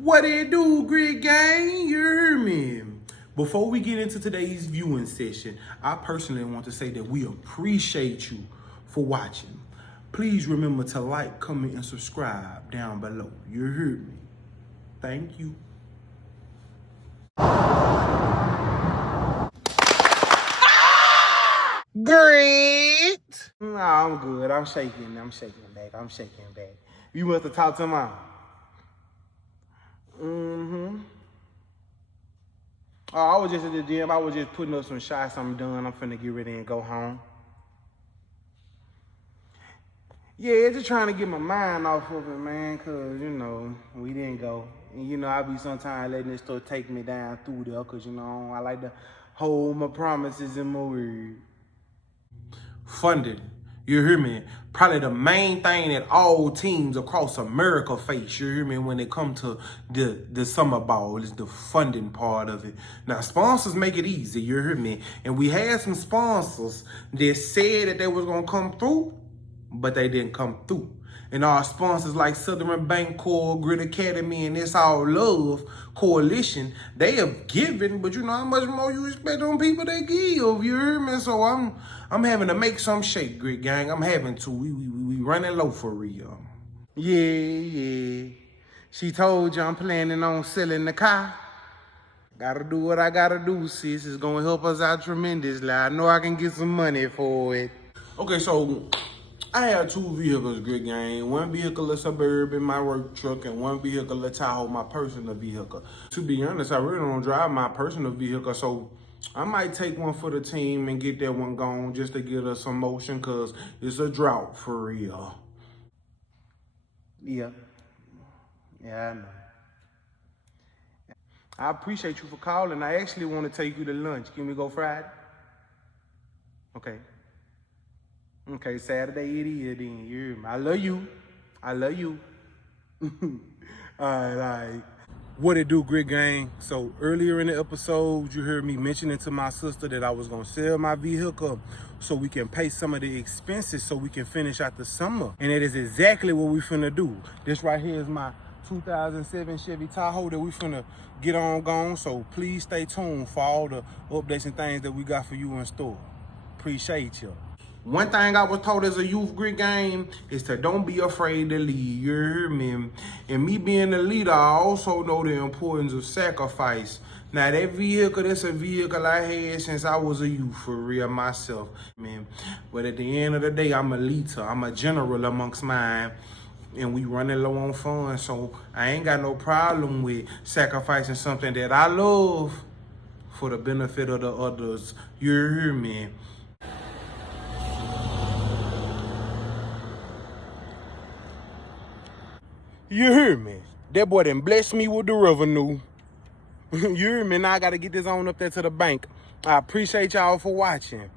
What it do, Grid Gang? You hear me? Before we get into today's viewing session, I personally want to say that we appreciate you for watching. Please remember to like, comment, and subscribe down below. You heard me? Thank you. Great. Nah, I'm good. I'm shaking back. You must have talked to mom. Oh, I was just at the gym. I was just putting up some shots. I'm done. I'm finna get ready and go home. Yeah, just trying to get my mind off of it, man, cause we didn't go. And I be sometimes letting this stuff take me down through there, cause I like to hold my promises and my word. Funding, you hear me? Probably the main thing that all teams across America face, you hear me, when it comes to the summer ball is the funding part of it. Now, sponsors make it easy, you hear me? And we had some sponsors that said that they was gonna come through, but they didn't come through. And our sponsors like Southern Bank Corps, Grid Academy, and It's All Love Coalition, they have given, but you know how much more you expect on people they give, you hear me? So I'm having to make some shake, Grid Gang. I'm having to. We running low for real. Yeah. She told you I'm planning on selling the car. Gotta do what I gotta do, sis. It's gonna help us out tremendously. I know I can get some money for it. Okay, so I have two vehicles, Grid Gang. One vehicle, a Suburban, my work truck, and one vehicle, a Tahoe, my personal vehicle. To be honest, I really don't drive my personal vehicle, so I might take one for the team and get that one gone just to get us some motion, because it's a drought for real. Yeah, I know. I appreciate you for calling. I actually want to take you to lunch. Can we go Friday? Okay. Okay, Saturday it is then. You hear me? I love you. All right. What it do, Grid Gang? So earlier in the episode, you heard me mentioning to my sister that I was gonna sell my vehicle so we can pay some of the expenses so we can finish out the summer. And that is exactly what we finna do. This right here is my 2007 Chevy Tahoe that we finna get on gone. So please stay tuned for all the updates and things that we got for you in store. Appreciate you. One thing I was taught as a youth, Grid Gang, is to don't be afraid to lead, you hear me? And me being a leader, I also know the importance of sacrifice. Now that vehicle, that's a vehicle I had since I was a youth, for real myself, man. But at the end of the day, I'm a leader, I'm a general amongst mine. And we running low on funds, so I ain't got no problem with sacrificing something that I love for the benefit of the others, you hear me? You hear me? That boy done blessed me with the revenue. You hear me? Now I gotta get this on up there to the bank. I appreciate y'all for watching.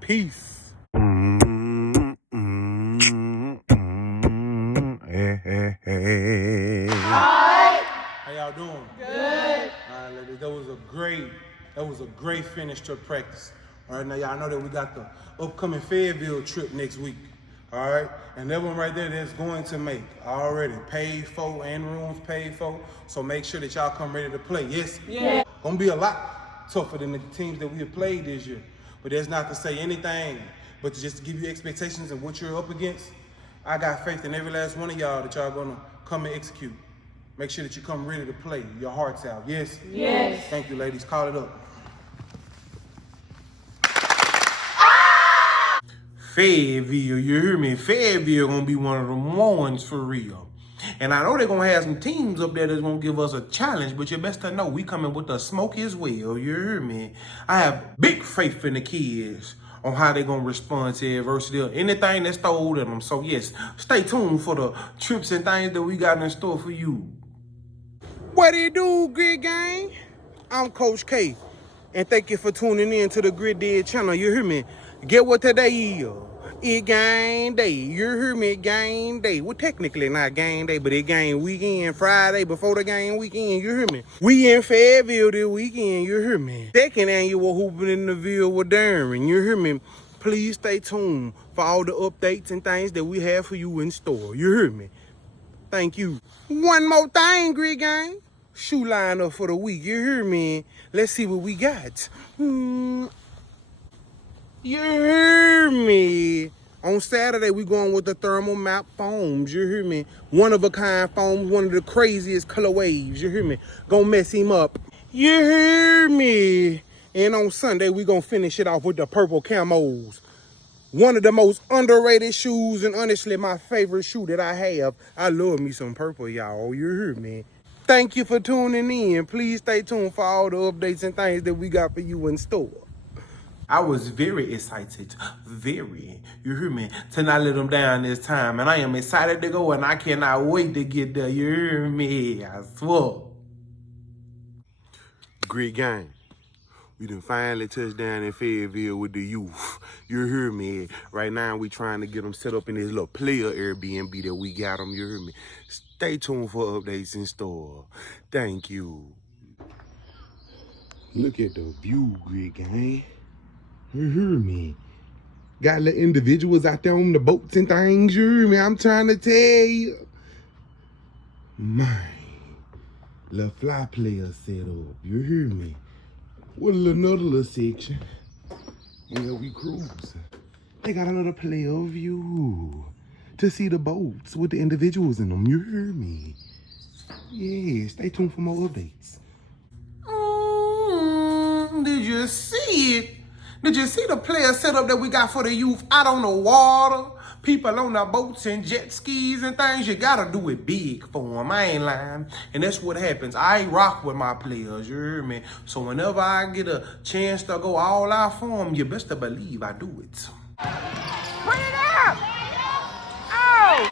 Peace. Hey. Hi. How y'all doing? Good. All right, ladies, that was a great finish to practice. All right, now y'all know that we got the upcoming Fayetteville trip next week. All right, and that one right there that's going to make already paid for and rooms paid for. So make sure that y'all come ready to play. Yes? Yeah. Gonna be a lot tougher than the teams that we have played this year. But that's not to say anything, but just to give you expectations of what you're up against. I got faith in every last one of y'all that y'all gonna come and execute. Make sure that you come ready to play, your hearts out. Yes? Yes. Thank you, ladies. Call it up. Fayetteville, you hear me? Fayetteville gonna be one of the ones for real. And I know they're gonna have some teams up there that's gonna give us a challenge, but you best to know we coming with the smoke as well, you hear me? I have big faith in the kids on how they're gonna respond to adversity or anything that's thrown at them. So yes, stay tuned for the trips and things that we got in store for you. What it do, Grid Gang? I'm Coach K, and thank you for tuning in to the Grid Dead channel, you hear me? Get what today is. It game day. You hear me? Game day. Well, technically not game day, but it game weekend, Friday before the game weekend. You hear me? We in Fayetteville this weekend. You hear me? Second annual Hooping in the Ville with Darren. You hear me? Please stay tuned for all the updates and things that we have for you in store. You hear me? Thank you. One more thing, Grid Gang. Shoe line up for the week. You hear me? Let's see what we got. You hear me? On Saturday, we going with the thermal map foams. You hear me? One of a kind foams, one of the craziest color waves. You hear me? Gonna mess him up. You hear me? And on Sunday, we gonna finish it off with the purple camos. One of the most underrated shoes, and honestly, my favorite shoe that I have. I love me some purple, y'all. You hear me? Thank you for tuning in. Please stay tuned for all the updates and things that we got for you in store. I was very excited, very, you hear me, to not let them down this time. And I am excited to go, and I cannot wait to get there, you hear me, I swear. Great game. We done finally touched down in Fayetteville with the youth. You hear me? Right now, we trying to get them set up in this little player Airbnb that we got them, you hear me? Stay tuned for updates in store. Thank you. Look at the view, Great Gang. You hear me? Got little individuals out there on the boats and things, you hear me? I'm trying to tell you. Man, little fly player set up, you hear me? With another little section. Yeah, we cruising. They got another player view to see the boats with the individuals in them, you hear me? Yeah, stay tuned for more updates. Did you see it? Did you see the player setup that we got for the youth out on the water? People on the boats and jet skis and things. You gotta do it big for them. I ain't lying. And that's what happens. I rock with my players, you hear me? So whenever I get a chance to go all out for them, you best to believe I do it. Put it out! Oh!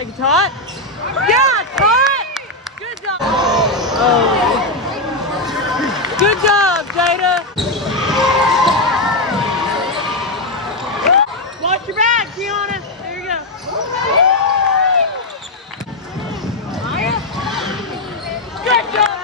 Take a tot. Yeah, tot. Good job. Oh. Good job, Jada. Watch your back, Tiana. There you go. Good job.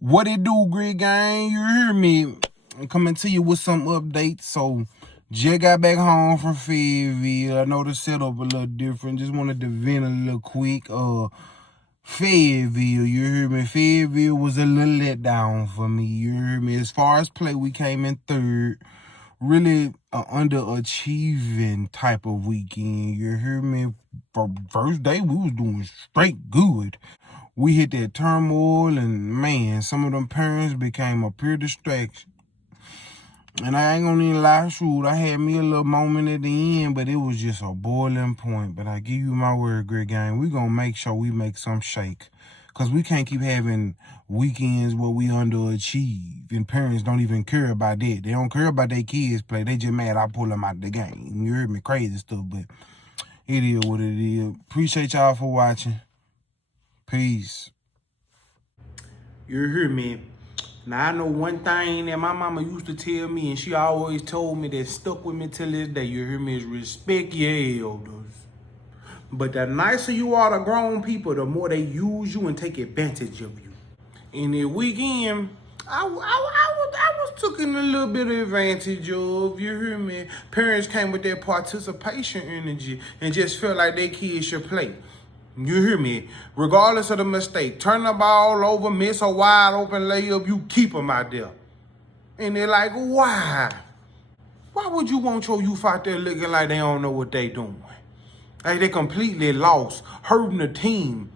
What it do, Grid Gang? You hear me? I'm coming to you with some updates. So, just got back home from Fayetteville. I know the setup a little different. Just wanted to vent a little quick. Fayetteville, you hear me? Fayetteville was a little let down for me. You hear me? As far as play, we came in third. Really underachieving type of weekend. You hear me? For first day, we was doing straight good. We hit that turmoil, and man, some of them parents became a pure distraction. And I ain't gonna even lie, shoot, I had me a little moment at the end, but it was just a boiling point. But I give you my word, Grid Gang, we gonna make sure we make some shake. Because we can't keep having weekends where we underachieve. And parents don't even care about that. They don't care about their kids play. They just mad I pull them out of the game. You heard me? Crazy stuff, but it is what it is. Appreciate y'all for watching. Peace. You hear me? Now, I know one thing that my mama used to tell me, and she always told me that stuck with me till this day, you hear me, is respect your elders. But the nicer you are to grown people, the more they use you and take advantage of you. And the weekend, I was taking a little bit of advantage of, you hear me? Parents came with their participation energy and just felt like their kids should play. You hear me? Regardless of the mistake, turn the ball over, miss a wide open layup, you keep them out there. And they're like, why? Why would you want your youth out there looking like they don't know what they doing? Like they completely lost, hurting the team.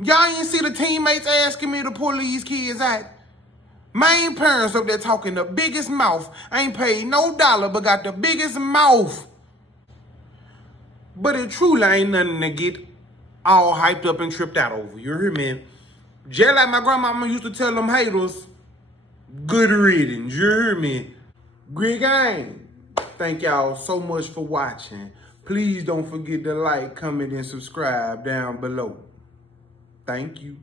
Y'all ain't see the teammates asking me to pull these kids out? Main parents up there talking the biggest mouth. Ain't paid no dollar, but got the biggest mouth. But it truly ain't nothing to get all hyped up and tripped out over. You hear me? Just like my grandmama used to tell them haters, good riddance. You hear me? Great game. Thank y'all so much for watching. Please don't forget to like, comment, and subscribe down below. Thank you.